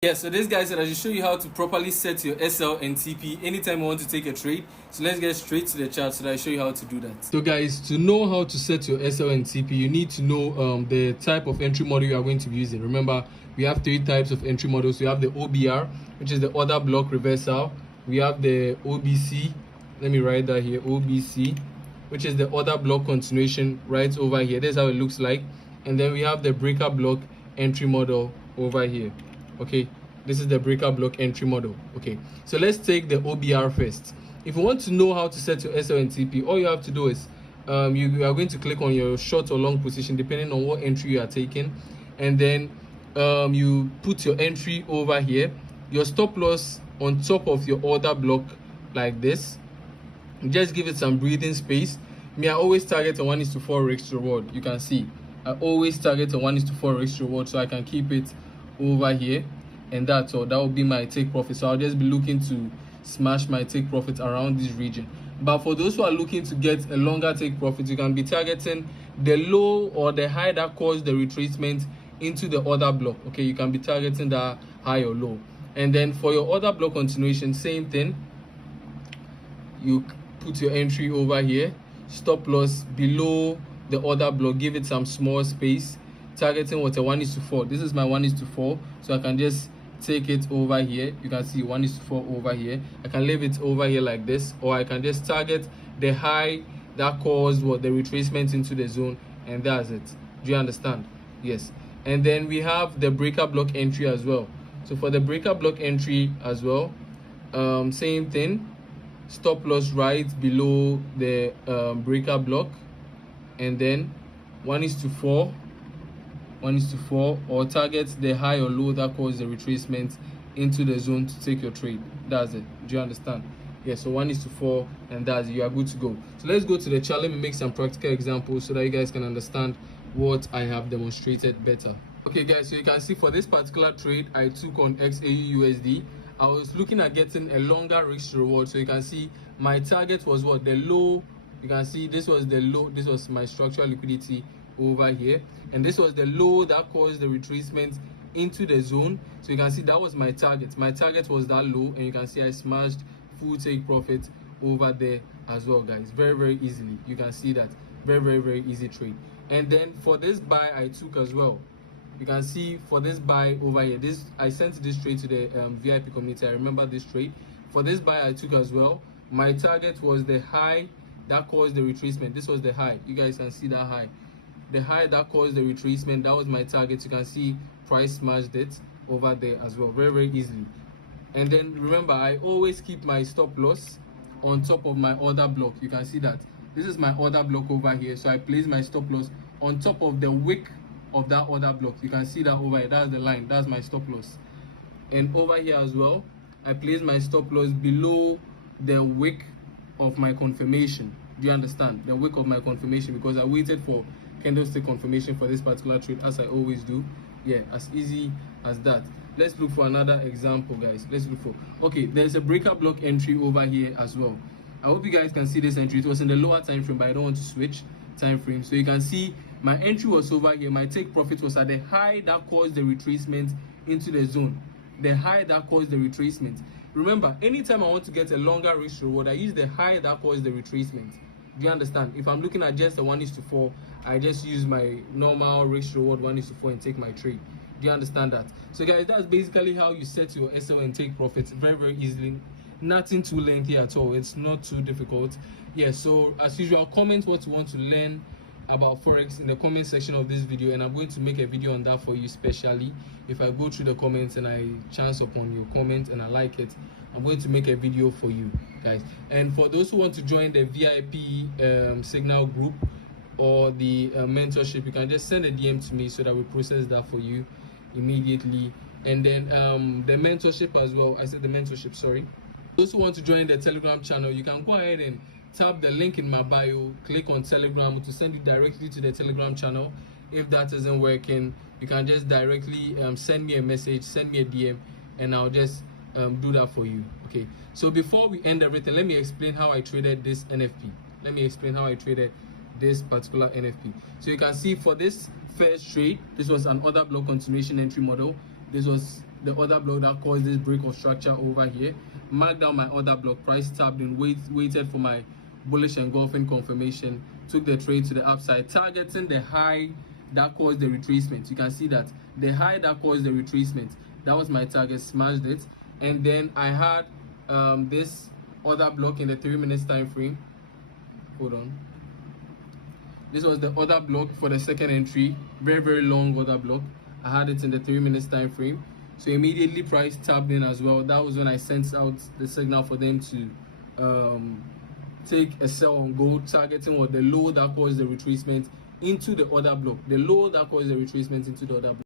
Yeah, so this guy said I should show you how to properly set your SL and TP anytime you want to take a trade. So let's get straight to the chart so that I show you how to do that. So guys, to know how to set your SL and TP, you need to know the type of entry model you are going to be using. Remember, we have three types of entry models. We have the OBR, which is the order block reversal. We have the OBC. Let me write that here, OBC, which is the order block continuation right over here. That's how it looks like. And then we have the breaker block entry model over here. Okay, this is the breaker block entry model. Okay, so let's take the OBR first. If you want to know how to set your SL and TP, all you have to do is you are going to click on your short or long position depending on what entry you are taking, and then you put your entry over here, your stop loss on top of your order block like this. Just give it some breathing space. Me, I always target a 1:4 risk reward. You can see I always target a 1:4 risk reward so I can keep it over here, and that's all. That will be my take profit. So I'll just be looking to smash my take profit around this region. But for those who are looking to get a longer take profit, you can be targeting the low or the high that caused the retracement into the order block. Okay, you can be targeting that high or low. And then for your order block continuation, same thing. You put your entry over here, stop loss below the order block, give it some small space, targeting what a 1:4. This is my 1:4, so I can just take it over here. You can see 1:4 over here. I can leave it over here like this, or I can just target the high that caused the retracement into the zone, and that's it. Do you understand? Yes. And then we have the breaker block entry as well. So for the breaker block entry as well, same thing, stop loss right below the breaker block, and then 1:4, or target the high or low that caused the retracement into the zone to take your trade. That's it. Do you understand? Yeah, so 1:4, and that's it. You are good to go. So let's go to the chart. Let me make some practical examples so that you guys can understand what I have demonstrated better. Okay guys, so you can see for this particular trade I took on XAUUSD, I was looking at getting a longer risk reward. So you can see my target was what? The low. You can see this was the low. This was my structural liquidity over here, and this was the low that caused the retracement into the zone. So you can see that was my target. My target was that low, and you can see I smashed full take profit over there as well, guys. Very easily. You can see that. Very easy trade. And then for this buy I took as well, you can see for this buy over here, this I sent this trade to the VIP community. I remember this trade. For this buy I took as well, my target was the high that caused the retracement. This was the high. You guys can see that high. The high that caused the retracement, that was my target. You can see price smashed it over there as well, very easily. And then remember, I always keep my stop loss on top of my order block. You can see that this is my order block over here, so I place my stop loss on top of the wick of that order block. You can see that over here. That's the line. That's my stop loss. And over here as well, I place my stop loss below the wick of my confirmation. Do you understand? The wick of my confirmation, because I waited for candlestick confirmation for this particular trade, as I always do. Yeah, as easy as that. Let's look for another example, guys. Let's look for, okay, there's a breaker block entry over here as well. I hope you guys can see this entry. It was in the lower time frame, but I don't want to switch time frame. So you can see my entry was over here. My take profit was at the high that caused the retracement into the zone. The high that caused the retracement. Remember, anytime I want to get a longer risk reward, I use the high that caused the retracement. Do you understand? If I'm looking at just a 1:4, I just use my normal risk reward 1:4 and take my trade. Do you understand that? So guys, that's basically how you set your SL and take profits very easily. Nothing too lengthy at all. It's not too difficult. Yeah, so as usual, comment what you want to learn about forex in the comment section of this video, and I'm going to make a video on that for you specially. If I go through the comments and I chance upon your comment and I like it, I'm going to make a video for you guys. And for those who want to join the VIP signal group or the mentorship, you can just send a DM to me so that we process that for you immediately. And then the mentorship as well, I said the mentorship, sorry. Those who want to join the Telegram channel, you can go ahead and tap the link in my bio, click on Telegram to send you directly to the Telegram channel. If that isn't working, you can just directly send me a message, send me a DM, and I'll just do that for you. Okay, so before we end everything, let me explain how I traded this NFP. Let me explain how I traded this particular NFP. So you can see for this first trade, this was an order block continuation entry model. This was the other block that caused this break of structure over here, marked down my other block, price tapped in, waited for my bullish engulfing confirmation, took the trade to the upside, targeting the high that caused the retracement. You can see that the high that caused the retracement, that was my target, smashed it. And then I had this other block in the 3 minutes time frame. Hold on. This was the other block for the second entry, very long other block. I had it in the 3 minutes time frame, so immediately price tapped in as well. That was when I sent out the signal for them to take a sell on gold, targeting what the low that caused the retracement into the other block, the low that caused the retracement into the other block.